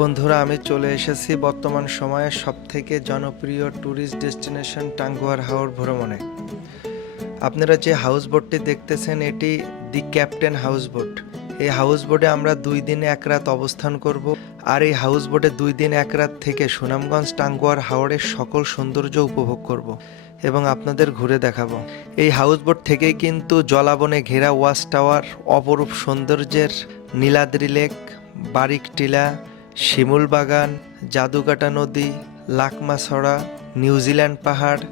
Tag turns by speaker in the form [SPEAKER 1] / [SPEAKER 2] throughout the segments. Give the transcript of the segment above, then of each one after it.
[SPEAKER 1] বন্ধুরা, আমি চলে এসেছি বর্তমান সময়ে সবথেকে জনপ্রিয় ট্যুরিস্ট ডেস্টিনেশন টাঙ্গুয়ার হাওর ভ্রমণে। আপনারা যে হাউস বোটটি দেখতেছেন, এটি দি ক্যাপ্টেন হাউস বোট এই হাউস বোটে আমরা দুই দিন এক রাত অবস্থান করব আর এই হাউস বোটে দুই দিন এক রাত থেকে সুনামগঞ্জ টাঙ্গুয়ার হাওরের সকল সৌন্দর্য উপভোগ করব এবং আপনাদের ঘুরে দেখাবো। এই হাউস বোট থেকেই কিন্তু জলাবনে ঘেরা ওয়াচ টাওয়ার অপরূপ সৌন্দর্যের নীলাদ্রি লেক বারিক টিলা শিমুল বাগান, জাদুকাটা নদী, লাকমাছড়া নিউজিল্যান্ড পাহাড়,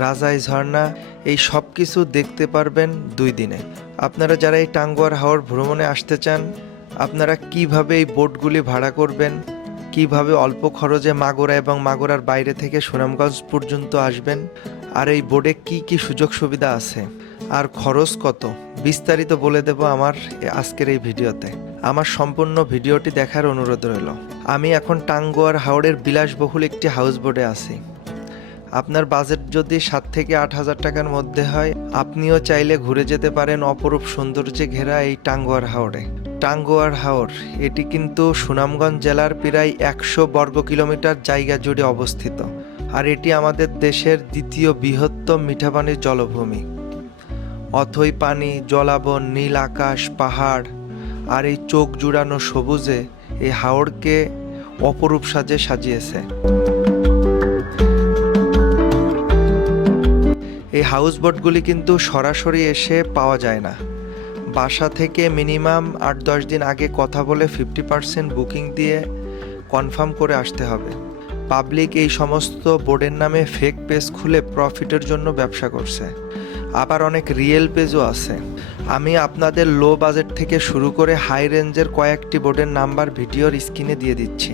[SPEAKER 1] রাজাই ঝর্ণা, এই সব কিছু দেখতে পারবেন দুই দিনে। আপনারা যারা এই টাঙ্গুয়ার হাওর ভ্রমণে আসতে চান, আপনারা কীভাবে এই বোটগুলি ভাড়া করবেন, কীভাবে অল্প খরচে মাগুরা এবং মাগুরার বাইরে থেকে সুনামগঞ্জ পর্যন্ত আসবেন, আর এই বোর্ডে কি কি সুযোগ সুবিধা আছে, আর খরচ কত বিস্তারিত বলে দেব আমার আজকের এই ভিডিওতে। আমার সম্পূর্ণ ভিডিওটি দেখার অনুরোধ রইল। আমি এখন টাঙ্গুয়ার হাওড়ের বিলাসবহুল একটি হাউস বোটে আছি। আপনার বাজেট যদি সাত থেকে আট হাজার টাকার মধ্যে হয়, আপনিও চাইলে ঘুরে যেতে পারেন অপরূপ সৌন্দর্যে ঘেরা এই টাঙ্গুয়ার হাওড়ে। টাঙ্গুয়ার হাওর এটি কিন্তু সুনামগঞ্জ জেলার প্রায় একশো বর্গ কিলোমিটার জায়গা জুড়ে অবস্থিত। আর এটি আমাদের দেশের দ্বিতীয় বৃহত্তম মিঠাপানির জলভূমি। অথই পানি, জলাবন, নীল আকাশ, পাহাড়, আর এই চোখ জুড়ানো সবুজে এই হাওড়কে অপরূপ সাজে সাজিয়েছে। এই হাউস বোটগুলি কিন্তু সরাসরি এসে পাওয়া যায় না। বাসা থেকে মিনিমাম আট দশ দিন আগে কথা বলে ফিফটি পার্সেন্ট বুকিং দিয়ে কনফার্ম করে আসতে হবে। পাবলিক এই সমস্ত বোর্ডের নামে ফেক পেজ খুলে প্রফিটের জন্য ব্যবসা করছে। আবার অনেক রিয়েল পেজও আছে। আমি আপনাদের লো বাজেট থেকে শুরু করে হাই রেঞ্জের কয়েকটি বোর্ডের নাম্বার ভিডিওর স্ক্রিনে দিয়ে দিচ্ছি।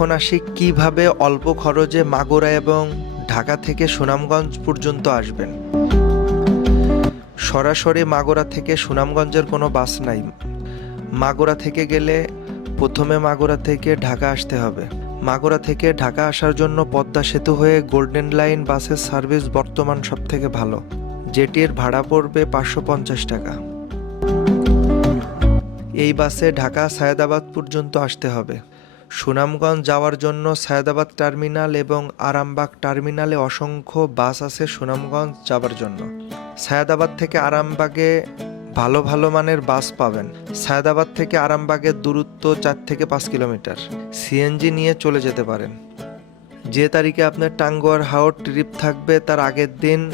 [SPEAKER 1] এখন আসি কীভাবে অল্প খরচে মাগুরা এবং ঢাকা থেকে সুনামগঞ্জ পর্যন্ত আসবেন। সরাসরি মাগুরা থেকে সুনামগঞ্জের কোনো বাস নাই। মাগুরা থেকে গেলে প্রথমে মাগুরা থেকে ঢাকা আসতে হবে। মাগুরা থেকে ঢাকা আসার জন্য পদ্মা সেতু হয়ে গোল্ডেন লাইন বাসের সার্ভিস বর্তমান সব থেকে ভালো, যেটির ভাড়া পড়বে পাঁচশো পঞ্চাশ টাকা। এই বাসে ঢাকা সায়দাবাদ পর্যন্ত আসতে হবে। সুনামগঞ্জ যাওয়ার জন্য সায়দাবাদ টার্মিনাল এবং আরামবাগ টার্মিনালে অসংখ্য বাস আছে সুনামগঞ্জ যাওয়ার জন্য। সায়দাবাদ থেকে আরামবাগে ভালো ভালো মানের বাস পাবেন। সায়দাবাদ থেকে আরামবাগের দূরত্ব চার থেকে পাঁচ কিলোমিটার। সিএনজি নিয়ে চলে যেতে পারেন। যে তারিখে আপনার টাঙ্গুয়ার হাওড় ট্রিপ থাকবে তার আগের দিন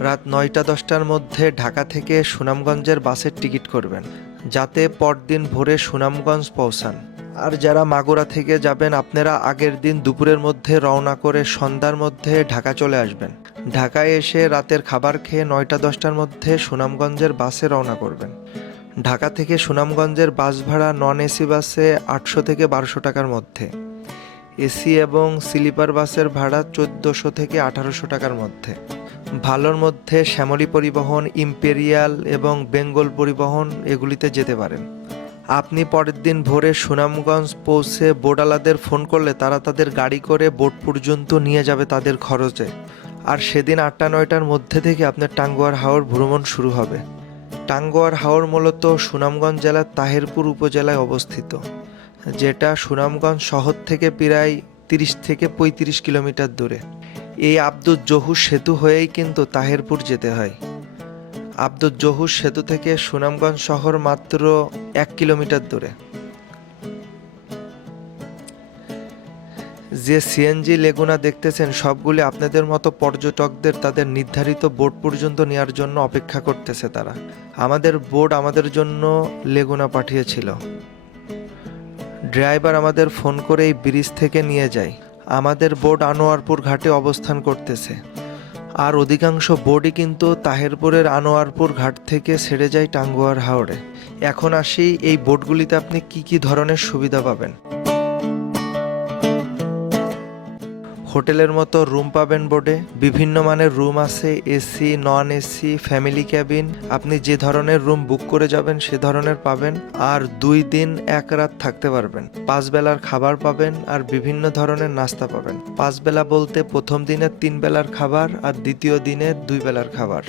[SPEAKER 1] রাত নয়টা দশটার মধ্যে ঢাকা থেকে সুনামগঞ্জের বাসের টিকিট করবেন। যাতে পরদিন ভোরে সুনামগঞ্জ পৌঁছান। আর যারা মাগুরা থেকে যাবেন, আপনারা আগের দিন দুপুরের মধ্যে রওনা করে সন্ধ্যার মধ্যে ঢাকা চলে আসবেন। ঢাকায় এসে রাতের খাবার খেয়ে নয়টা, দশটার মধ্যে সুনামগঞ্জের বাসে রওনা করবেন। ঢাকা থেকে সুনামগঞ্জের বাস ভাড়া নন এসি বাসে আটশো থেকে বারোশো টাকার মধ্যে। এসি এবং স্লিপার বাসের ভাড়া চোদ্দোশো থেকে আঠারোশো টাকার মধ্যে। ভালোর মধ্যে শ্যামলী পরিবহন, ইম্পেরিয়াল এবং বেঙ্গল পরিবহন এগুলিতে যেতে পারেন। আপনি পরের দিন ভোরে সুনামগঞ্জ পৌঁছে বোটালাদের ফোন করলে তারা তাদের গাড়ি করে বোট পর্যন্ত নিয়ে যাবে তাদের খরচে। আর সেদিন আটটা, নয়টার মধ্যে থেকে আপনার টাঙ্গুয়ার হাওর ভ্রমণ শুরু হবে। টাঙ্গুয়ার হাওর মূলত সুনামগঞ্জ জেলার তাহেরপুর উপজেলায় অবস্থিত, যেটা সুনামগঞ্জ শহর থেকে প্রায় তিরিশ থেকে পঁয়ত্রিশ কিলোমিটার দূরে। এই আব্দুল জহুর সেতু হয়েই কিন্তু তাহেরপুর যেতে হয়। আব্দুল জহুর সেতু থেকে সুনামগঞ্জ শহর মাত্র এক কিলোমিটার দূরে। যে সিএনজি লেগুনা দেখতেছেন, সবগুলি আপনাদের মতো পর্যটকদের তাদের নির্ধারিত বোট পর্যন্ত নেওয়ার জন্য অপেক্ষা করতেছে তারা। আমাদের বোর্ড আমাদের জন্য লেগুনা পাঠিয়েছিল। ড্রাইভার আমাদের ফোন করে এই ব্রিজ থেকে নিয়ে যায়। আমাদের বোর্ড আনোয়ারপুর ঘাটে অবস্থান করতেছে। আর অধিকাংশ বোর্ডই কিন্তু তাহেরপুরের আনোয়ারপুর ঘাট থেকে ছেড়ে যায় টাঙ্গুয়ার হাওড়ে এখন আসি এই বোটগুলিতে আপনি কি কি ধরনের সুবিধা পাবেন? হোটেলের মতো রুম পাবেন বোর্ডে। বিভিন্ন মানের রুম আছে, AC non AC family cabin আপনি যে ধরনের রুম বুক করে যাবেন সে ধরনের পাবেন। আর দুই দিন এক রাত থাকতে পারবেন। পাঁচ বেলার খাবার পাবেন আর বিভিন্ন ধরনের নাস্তা পাবেন। পাঁচ বেলা বলতে প্রথম দিনের তিন বেলার খাবার আর দ্বিতীয় দিনের দুই বেলার খাবার।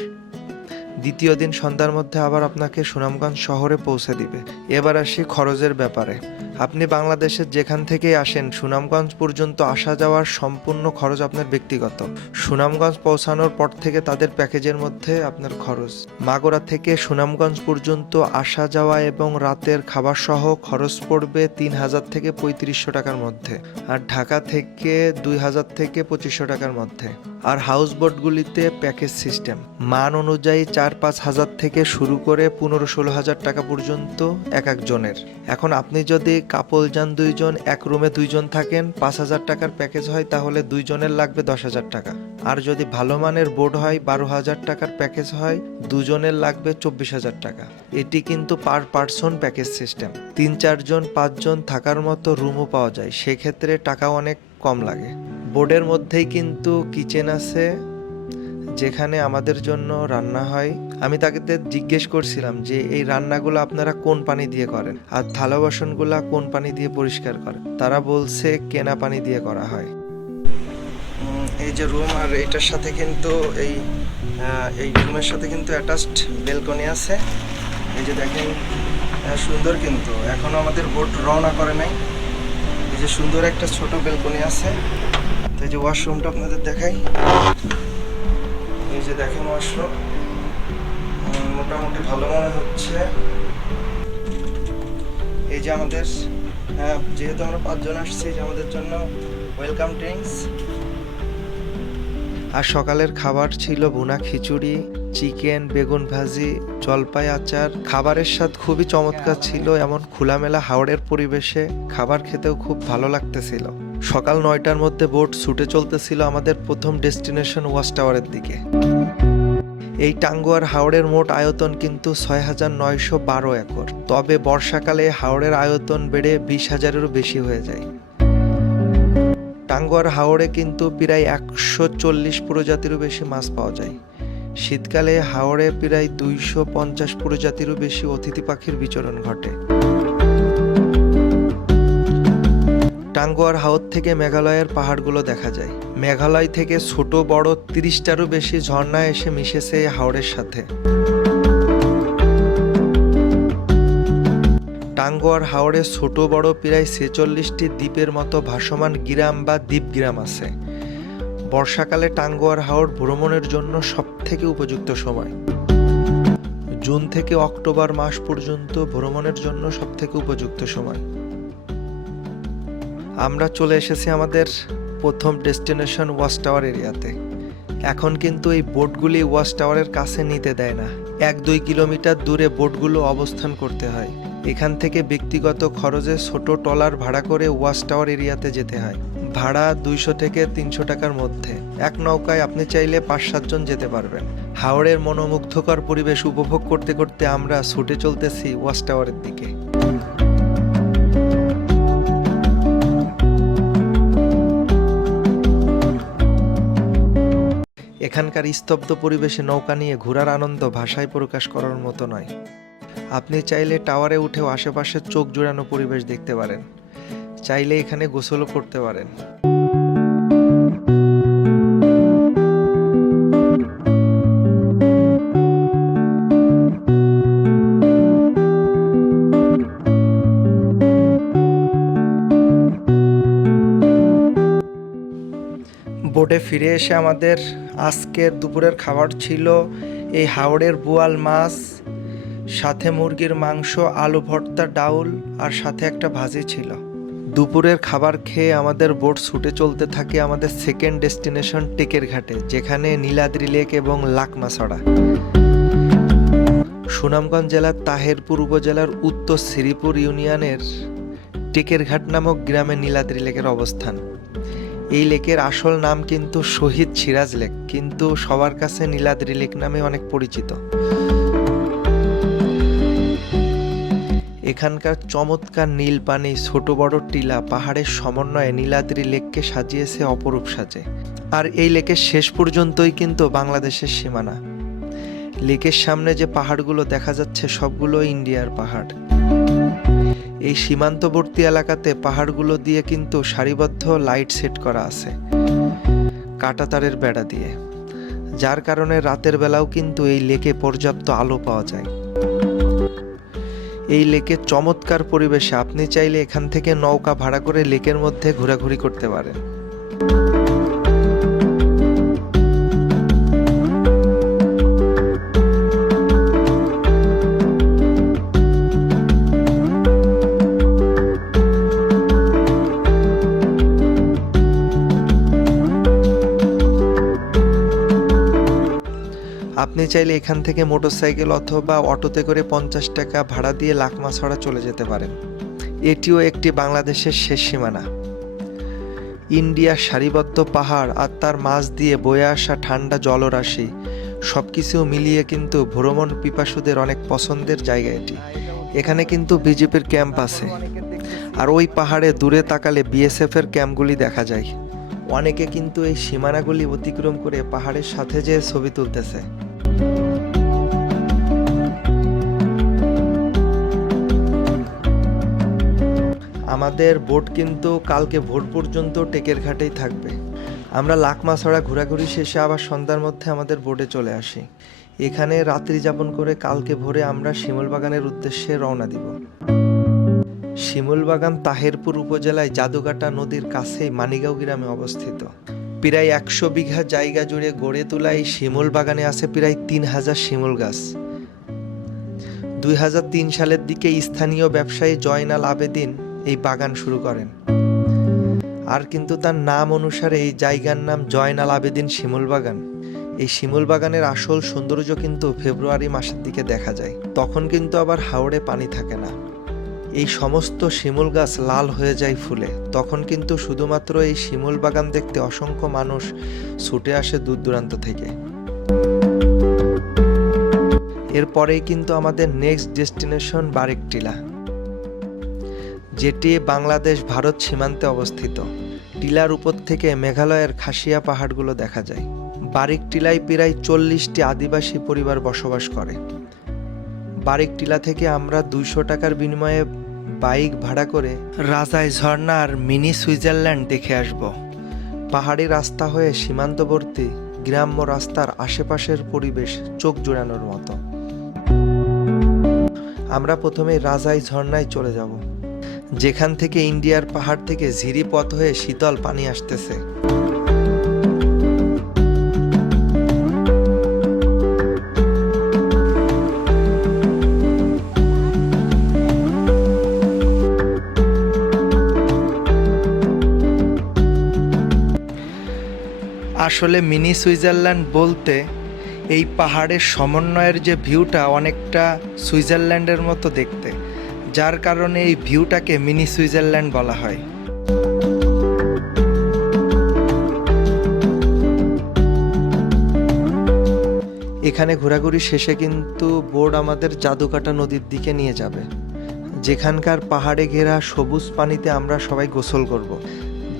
[SPEAKER 1] দ্বিতীয় দিন সন্ধ্যার মধ্যে আবার আপনাকে সুনামগঞ্জ শহরে পৌঁছে দিবে। এবার আসি খরচের ব্যাপারে। আপনি বাংলাদেশের যেখান থেকেই আসেন, সুনামগঞ্জ পর্যন্ত আসা যাওয়ার সম্পূর্ণ খরচ আপনার ব্যক্তিগত। সুনামগঞ্জ পৌঁছানোর পর থেকে তাদের প্যাকেজের মধ্যে আপনার খরচ। মাগুরা থেকে সুনামগঞ্জ পর্যন্ত আসা যাওয়া এবং রাতের খাবার সহ খরচ পড়বে তিন হাজার থেকে পঁয়ত্রিশশো টাকার মধ্যে আর ঢাকা থেকে দুই হাজার থেকে পঁচিশশো টাকার মধ্যে। আর হাউস বোটগুলিতে প্যাকেজ সিস্টেম। মান অনুযায়ী চার পাঁচ হাজার থেকে শুরু করে পনেরো ষোলো হাজার টাকা পর্যন্ত এক একজনের। এখন আপনি যদি কাপল যান দুইজন, এক রুমে দুইজন থাকেন, পাঁচ হাজার টাকার প্যাকেজ হয়, তাহলে দুইজনের লাগবে দশ হাজার টাকা। আর যদি ভালো মানের বোর্ড হয়, বারো হাজার টাকার প্যাকেজ হয়, দুজনের লাগবে চব্বিশ হাজার টাকা। এটি কিন্তু পার পার্সন প্যাকেজ সিস্টেম। তিন, চারজন, পাঁচজন থাকার মতো রুমও পাওয়া যায়, সেক্ষেত্রে টাকা অনেক কম লাগে। বোর্ডের মধ্যেই কিন্তু কিচেন আছে, যেখানে আমাদের জন্য রান্না হয়। আমি তাকে জিজ্ঞেস করছিলাম যে, এই রান্নাগুলো আপনারা কোন পানি দিয়ে করেন? আর থালা বাসনগুলা কোন পানি দিয়ে পরিষ্কার করেন? তারা বলছে, কেনা পানি দিয়ে করা হয়। এই যে রুম, আর এটার সাথে কিন্তু এই এই রুমের সাথে কিন্তু অ্যাটাচড বেলকনি আছে। এই যে দেখেন সুন্দর কিন্তু। এখনও আমাদের বোট রওনা করে নাই। এই যে সুন্দর একটা ছোট বেলকনি আছে। তো এই যে ওয়াশরুমটা আপনাদের দেখাই। এই যে দেখেন ওয়াশরুম। মোটামুটি ভালো মনে হচ্ছে। এই যে আমাদের আহ, যেহেতু আমরা পাঁচজন আসছি যে আমাদের জন্য ওয়েলকাম ড্রিঙ্কস আর সকালের খাবার ছিল ভুনা খিচুড়ি চিকেন বেগুন ভাজি জলপাই আচার। খাবারের স্বাদ খুবই চমৎকার ছিল এমন খোলামেলা হাওড়ের পরিবেশে খাবার খেতেও খুব ভালো লাগতেছিল। সকাল নয়টার মধ্যে বোট ছুটে চলতেছিল আমাদের প্রথম ডেস্টিনেশন ওয়াচ টাওয়ারের দিকে। এই টাঙ্গুয়ার হাওড়ের মোট আয়তন কিন্তু ছয় হাজার নয়শো বারো একর। তবে বর্ষাকালে হাওড়ের আয়তন বেড়ে বিশ হাজারেরও বেশি হয়ে যায়। টাঙ্গুয়ার হাওড়ে কিন্তু প্রায় একশো চল্লিশ প্রজাতিরও বেশি মাছ পাওয়া যায়। শীতকালে হাওড়ে প্রায় দুইশো পঞ্চাশ প্রজাতিরও বেশি অতিথি পাখির বিচরণ ঘটে। টাঙ্গুয়ার হাওর থেকে মেঘালয়ের পাহাড়গুলো দেখা যায়। মেঘালয় থেকে ছোট বড় তিরিশটারও বেশি ঝর্ণা এসে মিশেছে এই হাওড়ের সাথে। টাঙ্গুয়ার হাওড়ে ছোট বড় প্রায় ছেচল্লিশটি দ্বীপের মতো ভাসমান গ্রাম বা দ্বীপগ্রাম আছে। বর্ষাকালে টাঙ্গুয়ার হাওড় ভ্রমণের জন্য সবথেকে উপযুক্ত সময়। জুন থেকে অক্টোবর মাস পর্যন্ত ভ্রমণের জন্য সবথেকে উপযুক্ত সময়। আমরা চলে এসেছি আমাদের প্রথম ডেস্টিনেশন ওয়াচ টাওয়ার এরিয়াতে। এখন কিন্তু এই বোটগুলি ওয়াচ টাওয়ারের কাছে নিতে দেয় না। এক দুই কিলোমিটার দূরে বোটগুলো অবস্থান করতে হয়। এখান থেকে ব্যক্তিগত খরচে ছোট ট্রলার ভাড়া করে ওয়াচ টাওয়ার এরিয়াতে যেতে হয়। ভাড়া দুইশো থেকে তিনশো টাকার মধ্যে। এক নৌকায় আপনি চাইলে পাঁচ সাতজন যেতে পারবেন। হাওড়ের মনোমুগ্ধকর পরিবেশ উপভোগ করতে করতে আমরা ছুটে চলতেছি ওয়াচ টাওয়ারের দিকে। এখানকার স্তব্ধ পরিবেশে নৌকা নিয়ে ঘোরার আনন্দ ভাষায় প্রকাশ করার মতো নয়। আপনি চাইলে টাওয়ারে উঠেও আশেপাশের চোখ জোড়ানো পরিবেশ দেখতে পারেন। চাইলে এখানে গোসলও করতে পারেন। বোটে ফিরে এসে আমাদের আজকের দুপুরের খাবার ছিল এই হাওড়ের বোয়াল মাছ, সাথে মুরগির মাংস, আলু ভর্তা, ডাউল আর সাথে একটা ভাজি ছিল। দুপুরের খাবার খেয়ে আমাদের বোট ছুটে চলতে থাকে আমাদের সেকেন্ড ডেস্টিনেশন টেকের ঘাটে, যেখানে নীলাদ্রি লেক এবং লাকমাছড়া। সুনামগঞ্জ জেলার তাহেরপুর উপজেলার উত্তর শ্রীপুর ইউনিয়নের টেকের ঘাট নামক গ্রামে নীলাদ্রি লেকের অবস্থান। এই লেকের আসল নাম কিন্তু শহীদ সিরাজ লেক, কিন্তু সবার কাছে নীলাদ্রি লেক নামে অনেক পরিচিত। এখানকার চমৎকার নীল পানি, ছোট বড় টিলা, পাহাড়ের সমন্বয়ে নীলাদ্রি লেককে সাজিয়েছে অপরূপ সাজে। আর এই লেকের শেষ পর্যন্তই কিন্তু বাংলাদেশের সীমানা। লেকের সামনে যে পাহাড়গুলো দেখা যাচ্ছে সবগুলো ইন্ডিয়ার পাহাড়। এই সীমান্তবর্তী এলাকাতে পাহাড়গুলো দিয়ে কিন্তু সারিবদ্ধ লাইট সেট করা আছে কাটাতারের বেড়া দিয়ে। যার কারণে রাতের বেলাও কিন্তু এই লেকে পর্যাপ্ত আলো পাওয়া যায়। এই লেকের চমৎকার পরিবেশে আপনি চাইলে এখান থেকে নৌকা ভাড়া করে লেকের মধ্যে ঘোরাঘুরি করতে পারেন। আপনি চাইলে এখান থেকে মোটরসাইকেল অথবা অটোতে করে পঞ্চাশ টাকা ভাড়া দিয়ে লাকমাছড়া চলে যেতে পারেন। এটিও একটি বাংলাদেশের শেষ সীমানা। ইন্ডিয়ার সারিবদ্ধ পাহাড় আর তার মাঝ দিয়ে বয়ে আসা ঠান্ডা জলরাশি সব কিছু মিলিয়ে কিন্তু ভ্রমণ পিপাসুদের অনেক পছন্দের জায়গা এটি। এখানে কিন্তু বিজেপির ক্যাম্প আছে। আর ওই পাহাড়ে দূরে তাকালে বিএসএফ এর ক্যাম্পগুলি দেখা যায়। অনেকে কিন্তু এই সীমানাগুলি অতিক্রম করে পাহাড়ের সাথে যে ছবি তুলতেছে। আমাদের বোট কিন্তু কালকে ভোর পর্যন্ত টেকের ঘাটেই থাকবে। আমরা লাকমাছড়া ঘোরাঘুরি শেষে আবার সন্ধ্যার মধ্যে আমাদের বোটে চলে আসি। এখানে রাত্রি যাপন করে কালকে ভোরে আমরা শিমুলবাগানের উদ্দেশ্যে রওনা দিব। শিমুলবাগান তাহেরপুর উপজেলায় জাদুকাটা নদীর কাছেই মানিগাঁও গ্রামে অবস্থিত। প্রায় একশো বিঘা জায়গা জুড়ে গড়ে তোলা এই শিমল বাগানে আছে প্রায় তিন হাজার শিমুল গাছ। দুই হাজার তিন সালের দিকে স্থানীয় ব্যবসায়ী জয়নাল আবেদিন এই বাগান শুরু করেন। আর কিন্তু তার নাম অনুসারে এই জায়গার নাম জয়নাল আবেদিন শিমুল বাগান। এই শিমুল বাগানের আসল সৌন্দর্য কিন্তু ফেব্রুয়ারি মাসের দিকে দেখা যায়। তখন কিন্তু আবার হাওড়ে পানি থাকে না। এই সমস্ত শিমুল গাছ লাল হয়ে যায় ফুলে। তখন কিন্তু শুধুমাত্র এই শিমুল বাগান দেখতে অসংখ্য মানুষ ছুটে আসে দূর দূরান্ত থেকে। এরপরেই কিন্তু আমাদের নেক্সট ডেস্টিনেশন বারেকটিলা, যেটি বাংলাদেশ ভারত সীমান্তে অবস্থিত। টিলার উপর থেকে মেঘালয়ের খাসিয়া পাহাড়গুলো দেখা যায়। বারিক টিলায় প্রায় চল্লিশটি আদিবাসী পরিবার বসবাস করে। বারিক টিলা থেকে আমরা দুইশো টাকার বিনিময়ে বাইক ভাড়া করে রাজাই ঝর্ণা আর মিনি সুইজারল্যান্ড দেখে আসব। পাহাড়ি রাস্তা হয়ে সীমান্তবর্তী গ্রাম্য রাস্তার আশেপাশের পরিবেশ চোখ জোড়ানোর মতো। আমরা প্রথমে রাজাই ঝর্ণায় চলে যাব। যেখান থেকে ইন্ডিয়ার পাহাড় থেকে ঝিরি পথ হয়ে শীতল পানি আসতেছে। আসলে মিনি সুইজারল্যান্ড বলতে এই পাহাড়ের সমন্বয়ের যে ভিউটা অনেকটা সুইজারল্যান্ডের মতো দেখতে, যার কারণে এই ভিউটাকে মিনি সুইজারল্যান্ড বলা হয়। এখানে ঘোরাঘুরি শেষে কিন্তু বোর্ড আমাদের জাদুকাটা নদীর দিকে নিয়ে যাবে, যেখানকার পাহাড়ে ঘেরা সবুজ পানিতে আমরা সবাই গোসল করব।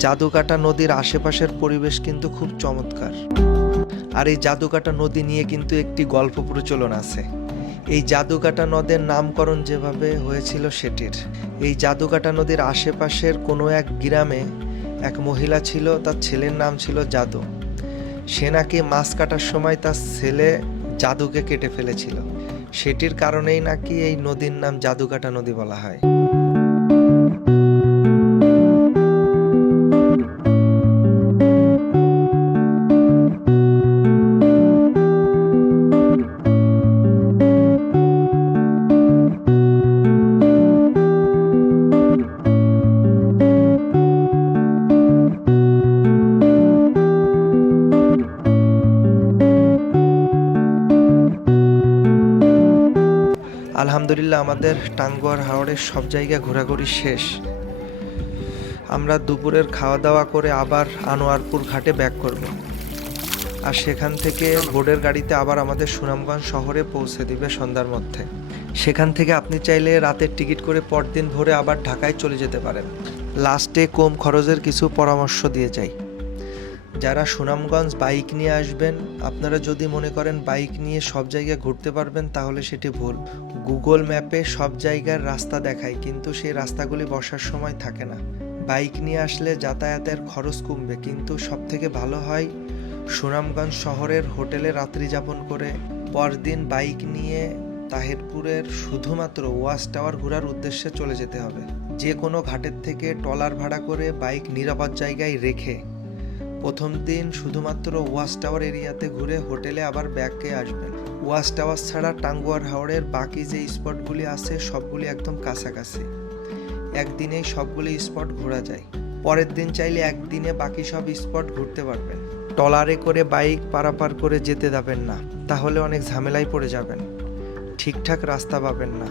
[SPEAKER 1] জাদুকাটা নদীর আশেপাশের পরিবেশ কিন্তু খুব চমৎকার। আর এই জাদুকাটা নদী নিয়ে কিন্তু একটি গল্প প্রচলন আছে। এই জাদুকাটা নদের নামকরণ যেভাবে হয়েছিল সেটির। এই জাদুকাটা নদীর আশেপাশের কোনো এক গ্রামে এক মহিলা ছিল, তার ছেলের নাম ছিল জাদু। সে নাকি মাছ কাটার সময় তার ছেলে জাদুকে কেটে ফেলেছিল। সেটির কারণেই নাকি এই নদীর নাম জাদুকাটা নদী বলা হয়। আমাদের টাঙ্গুয়ার হাওড়ের সব জায়গা ঘোরাঘুরি শেষ। আমরা দুপুরের খাওয়া দাওয়া করে আবার আনোয়ারপুর ঘাটে ব্যাক করব। আর সেখান থেকে বোর্ডের গাড়িতে আবার আমাদের সুনামগঞ্জ শহরে পৌঁছে দিবে সন্ধ্যার মধ্যে। সেখান থেকে আপনি চাইলে রাতের টিকিট করে পরদিন ভোরে আবার ঢাকায় চলে যেতে পারেন। লাস্টে কম খরচের কিছু পরামর্শ দিয়ে যাই। যারা সুনামগঞ্জ বাইক নিয়ে আসবেন, আপনারা যদি মনে করেন বাইক নিয়ে সব জায়গায় ঘুরতে পারবেন, তাহলে সেটি ভুল। গুগল ম্যাপে সব জায়গার রাস্তা দেখায়, কিন্তু সেই রাস্তাগুলি বসার সময় থাকে না। বাইক নিয়ে আসলে যাতায়াতের খরচ কমবে, কিন্তু সব থেকে ভালো হয় সুনামগঞ্জ শহরের হোটেলে রাত্রি যাপন করে। পরদিন বাইক নিয়ে তাহিরপুরের শুধুমাত্র ওয়াচ টাওয়ার ঘোরার উদ্দেশ্যে চলে যেতে হবে। যে কোনো ঘাটের থেকে ট্রলার ভাড়া করে বাইক নিরাপদ জায়গায় রেখে প্রথম দিন শুধুমাত্র ওয়াচ টাওয়ার এরিয়াতে ঘুরে হোটেলে আবার ব্যাকে আসবেন। ওয়াচ টাওয়ার ছাড়া টাঙ্গুয়ার হাওড়ের বাকি যে স্পটগুলি আছে, সবগুলি একদম কাছাকাছি। একদিনেই সবগুলি স্পট ঘোরা যায়। পরের দিন চাইলে একদিনে বাকি সব স্পট ঘুরতে পারবেন। ট্রলারে করে বাইক পারাপার করে যেতে যাবেন না, তাহলে অনেক ঝামেলায় পড়ে যাবেন। ঠিকঠাক রাস্তা পাবেন না।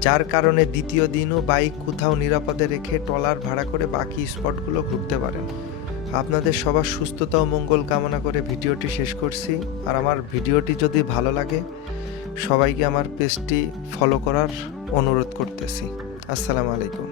[SPEAKER 1] যার কারণে দ্বিতীয় দিনও বাইক কোথাও নিরাপদে রেখে ট্রলার ভাড়া করে বাকি স্পটগুলো ঘুরতে পারেন। আপনাদের সবার সুস্থতা ও মঙ্গল কামনা করে ভিডিওটি শেষ করছি। আর আমার ভিডিওটি যদি ভালো লাগে, সবাইকে আমার পেজটি ফলো করার অনুরোধ করতেছি। আসসালামু আলাইকুম।